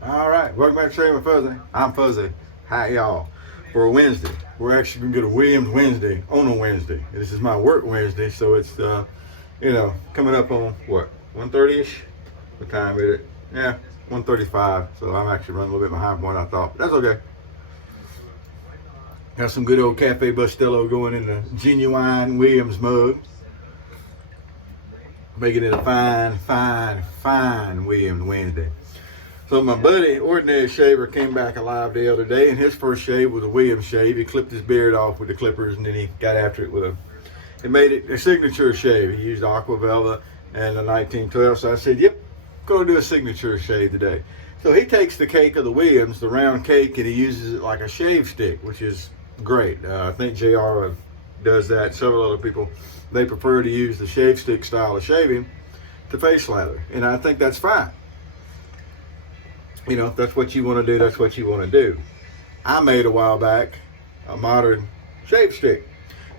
All right, welcome back to Shaving with Fuzzy. I'm Fuzzy. Hi, y'all. For a Wednesday, we're actually gonna get a Williams Wednesday on a Wednesday. This is my work Wednesday, so it's coming up on what 1:30ish. What time is it? Yeah, 1:35. So I'm actually running a little bit behind what I thought, but that's okay. Got some good old Cafe Bustelo going in the genuine Williams mug, making it a fine Williams Wednesday. So my buddy, Ordinary Shaver, came back alive the other day, and his first shave was a Williams shave. He clipped his beard off with the clippers, and then he got after it he made it a signature shave. He used Aqua Velva and the 1912. So I said, yep, go do a signature shave today. So he takes the cake of the Williams, the round cake, and he uses it like a shave stick, which is great. I think JR does that. Several other people, they prefer to use the shave stick style of shaving to face lather, and I think that's fine. You know, if that's what you want to do, that's what you want to do. I made a while back a modern shave stick.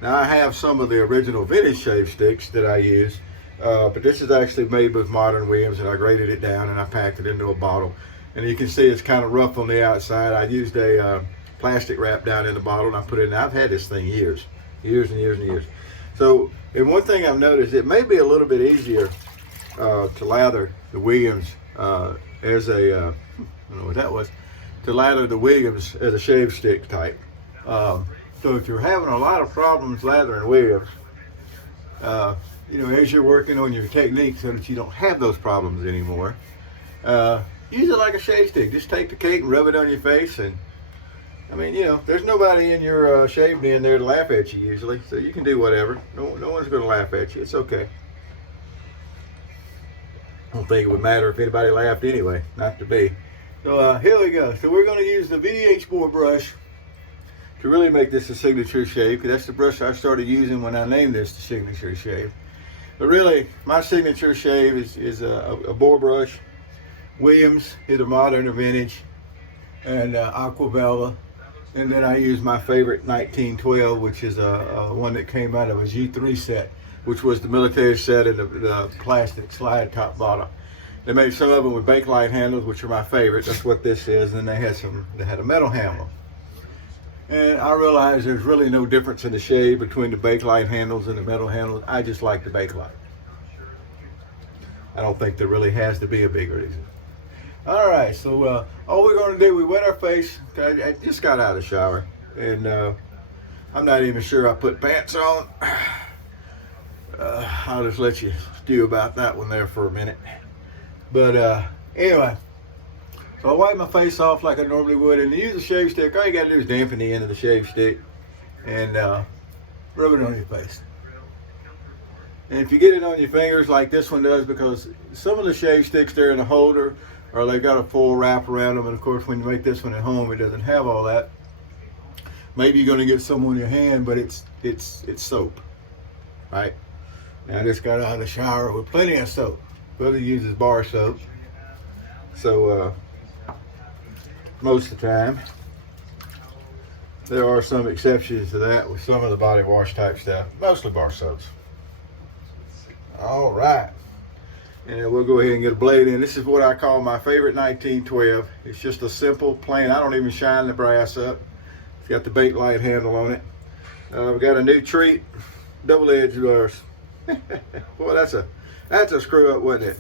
Now I have some of the original vintage shave sticks that I use, but this is actually made with modern Williams, and I graded it down and I packed it into a bottle. And you can see it's kind of rough on the outside. I used a plastic wrap down in the bottle, and I put it in. I've had this thing years and years. So, and one thing I've noticed, it may be a little bit easier to lather the Williams as a I don't know what that was, to lather the Williams as a shave stick type. So if you're having a lot of problems lathering Williams, as you're working on your technique so that you don't have those problems anymore, use it like a shave stick. Just take the cake and rub it on your face, and I mean, there's nobody in your shave den there to laugh at you usually, so you can do whatever. No one's going to laugh at you. It's okay. I don't think it would matter if anybody laughed anyway. Not to be. So here we go. So we're going to use the VDH4 brush to really make this a signature shave, because that's the brush I started using when I named this the signature shave. But really, my signature shave is a boar brush, Williams, either modern or vintage, and Aqua Velva. And then I use my favorite 1912, which is one that came out of a G3 set, which was the military set in the plastic slide top bottom. They made some of them with Bakelite handles, which are my favorite. That's what this is. And they had a metal handle. And I realized there's really no difference in the shave between the Bakelite handles and the metal handles. I just like the Bakelite. I don't think there really has to be a big reason. All right, so all we're going to do, we wet our face. I just got out of the shower, and I'm not even sure I put pants on. I'll just let you stew about that one there for a minute. But anyway, so I wipe my face off like I normally would, and to use a shave stick, all you got to do is dampen the end of the shave stick and rub it on your face. And if you get it on your fingers like this one does, because some of the shave sticks, they're in a holder, or they've got a full wrap around them, and of course when you make this one at home, it doesn't have all that. Maybe you're going to get some on your hand, but it's soap, right? Now I just got out of the shower with plenty of soap. Brother uses bar soap, so most of the time. There are some exceptions to that with some of the body wash type stuff, mostly bar soaps. All right, and we'll go ahead and get a blade in. This is what I call my favorite 1912. It's just a simple, plain, I don't even shine the brass up. It's got the Bakelite handle on it. We've got a new treat, double-edged rush. Boy, that's a screw up, wasn't it?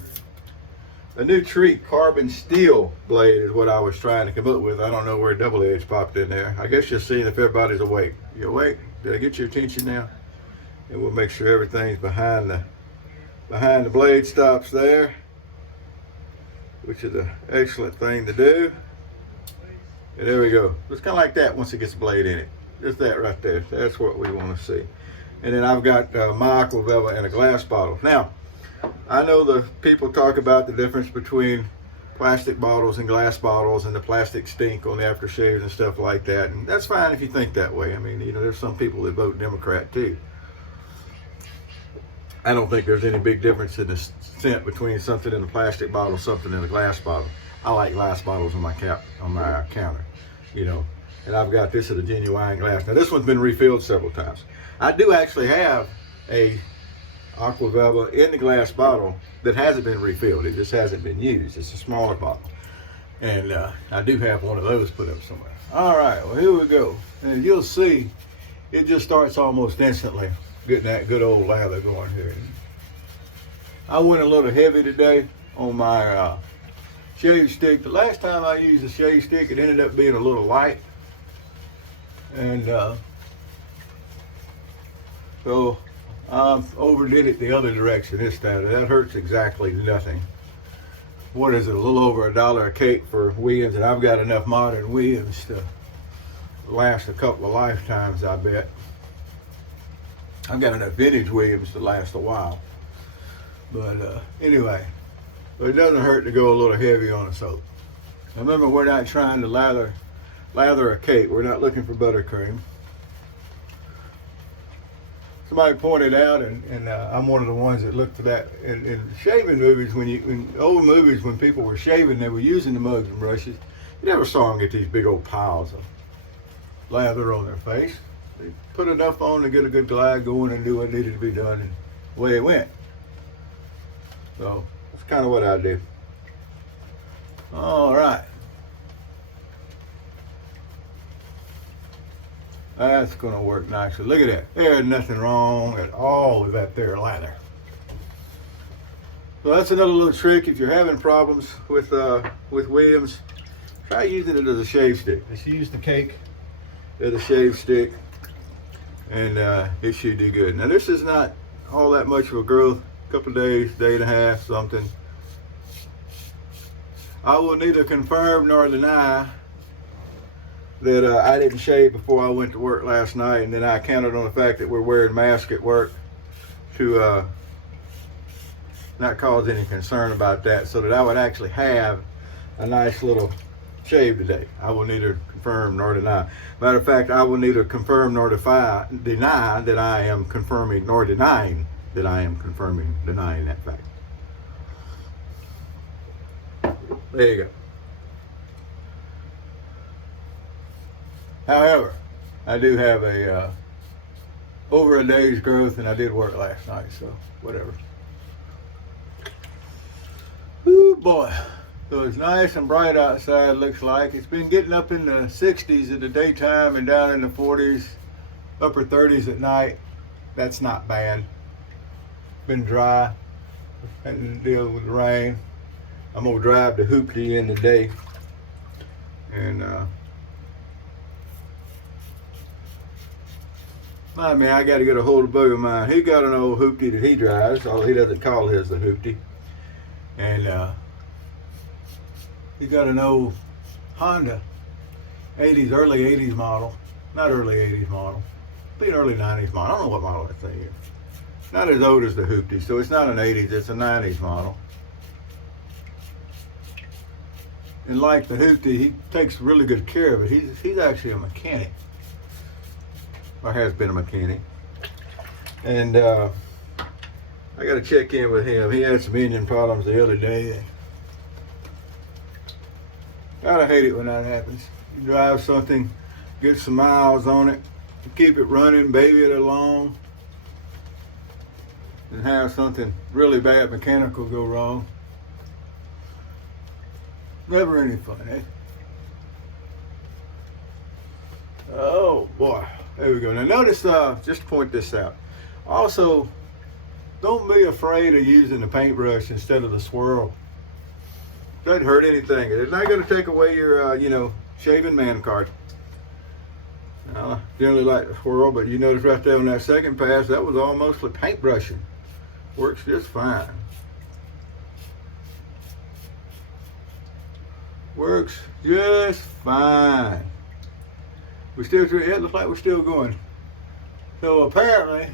A new treat carbon steel blade is what I was trying to come up with. I don't know where double edge popped in there. I guess you're seeing if everybody's awake. You awake? Did I get your attention now? And we'll make sure everything's behind the blade stops there, which is an excellent thing to do. And there we go. It's kind of like that once it gets a blade in it. Just that right there. That's what we want to see. And then I've got my Aqua Velva in a glass bottle. Now, I know the people talk about the difference between plastic bottles and glass bottles, and the plastic stink on the aftershaves and stuff like that. And that's fine if you think that way. I mean, there's some people that vote Democrat too. I don't think there's any big difference in the scent between something in a plastic bottle, something in a glass bottle. I like glass bottles on my counter, And I've got this at a genuine glass. Now this one's been refilled several times. I do actually have a Aqua Velva in the glass bottle that hasn't been refilled. It just hasn't been used. It's a smaller bottle. And I do have one of those put up somewhere. All right, well, here we go. And you'll see, it just starts almost instantly getting that good old lather going here. I went a little heavy today on my shave stick. The last time I used a shave stick, it ended up being a little light. And so I overdid it the other direction this time. That hurts exactly nothing. What is it, a little over $1 a cake for Williams, and I've got enough modern Williams to last a couple of lifetimes, I bet. I've got enough vintage Williams to last a while. But anyway, it doesn't hurt to go a little heavy on a soap. Remember, we're not trying to lather a cake. We're not looking for buttercream. Somebody pointed out, and I'm one of the ones that looked for that in shaving movies. In old movies, when people were shaving, they were using the mugs and brushes. You never saw them get these big old piles of lather on their face. They put enough on to get a good glide going and do what needed to be done, and away it went. So that's kind of what I do. All right. That's going to work nicely. Look at that. There's nothing wrong at all with that there lather. So that's another little trick. If you're having problems with Williams, try using it as a shave stick. Just use the cake as a shave stick, and it should do good. Now this is not all that much of a growth. A couple of days, day and a half, something. I will neither confirm nor deny that I didn't shave before I went to work last night, and then I counted on the fact that we're wearing masks at work to not cause any concern about that, so that I would actually have a nice little shave today. I will neither confirm nor deny. Matter of fact, I will neither confirm nor deny that I am confirming nor denying that I am denying that fact. There you go. However, I do have over a day's growth, and I did work last night, so whatever. Ooh boy, so it's nice and bright outside, looks like. It's been getting up in the 60s in the daytime and down in the 40s, upper 30s at night. That's not bad. Been dry, hadn't to deal with the rain. I'm gonna drive to Hoopty in today, and I mean, I got to get a hold of a buddy of mine. He got an old Hoopty that he drives. All he doesn't call his the Hoopty, and he got an old Honda early 80s model, not early 80s model, be an early 90s model. I don't know what model that thing is. Not as old as the Hoopty, so it's not an 80s, it's a 90s model. And like the Hoopty, he takes really good care of it. He's actually a mechanic, or has been a mechanic. And I got to check in with him. He had some engine problems the other day. Gotta hate it when that happens. You drive something, get some miles on it, keep it running, baby it along, and have something really bad mechanical go wrong. Never any fun, eh? Oh boy, there we go. Now notice, just to point this out. Also, don't be afraid of using the paintbrush instead of the swirl. Doesn't hurt anything. It's not going to take away your, shaving man card. I generally like the swirl, but you notice right there on that second pass, that was all mostly paintbrushing. Works just fine. Works just fine. We still, it looks like we're still going. So apparently,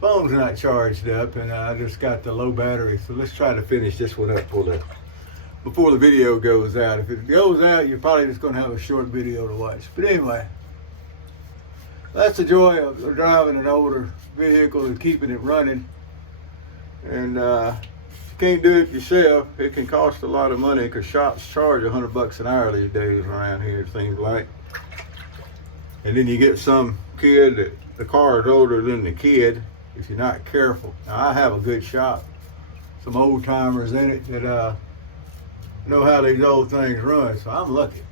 phone's not charged up, and I just got the low battery. So let's try to finish this one up before the video goes out. If it goes out, you're probably just going to have a short video to watch. But anyway, that's the joy of driving an older vehicle and keeping it running. And if you can't do it yourself, it can cost a lot of money, because shops charge $100 an hour these days around here, it seems like. And then you get some kid that the car is older than the kid if you're not careful. Now I have a good shop, some old timers in it that know how these old things run, so I'm lucky.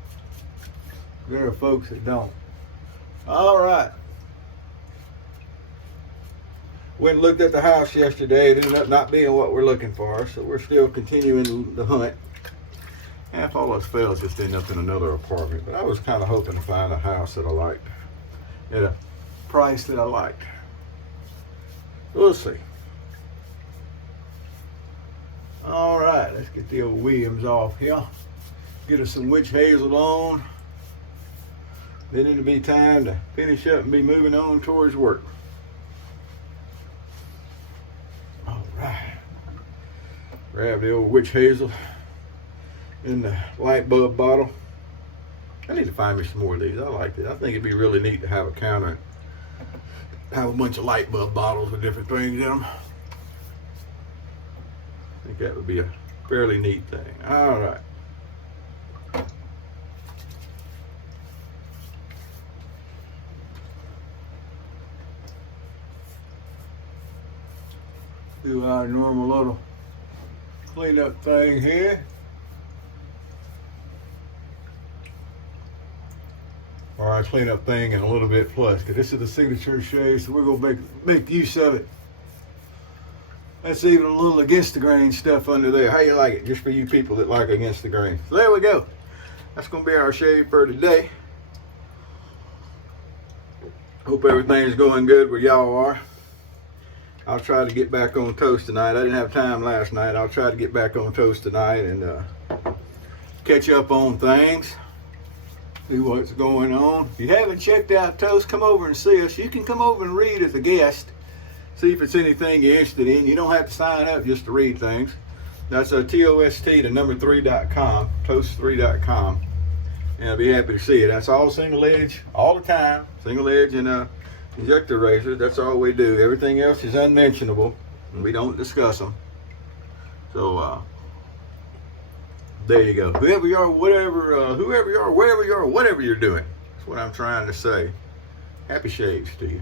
There are folks that don't. All right. Went and looked at the house yesterday. It ended up not being what we're looking for, so we're still continuing the hunt. Half all those fellas just end up in another apartment, but I was kind of hoping to find a house that I liked at a price that I liked. We'll see. All right, let's get the old Williams off here. Get us some witch hazel on. Then it'll be time to finish up and be moving on towards work. All right. Grab the old witch hazel in the light bulb bottle. I need to find me some more of these. I like it. I think it'd be really neat to have a counter, have a bunch of light bulb bottles with different things in them. I think that would be a fairly neat thing. All right. Do our normal little cleanup thing here. Or our cleanup thing and a little bit plus, because this is the signature shave, so we're gonna make use of it. That's even a little against the grain stuff under there. How you like it? Just for you people that like against the grain. So there we go. That's gonna be our shave for today. Hope everything's going good where y'all are. I'll try to get back on toast tonight. I didn't have time last night. I'll try to get back on toast tonight and catch up on things. See what's going on. If you haven't checked out Toast, come over and see us. You can come over and read as a guest. See if it's anything you're interested in. You don't have to sign up just to read things. That's TOST3.com, toast3.com. And I'll be happy to see it. That's all single edge, all the time. Single edge and injector razors. That's all we do. Everything else is unmentionable, and we don't discuss them. So there you go. Whoever you are, whoever you are, wherever you are, whatever you're doing. That's what I'm trying to say. Happy shaves to you.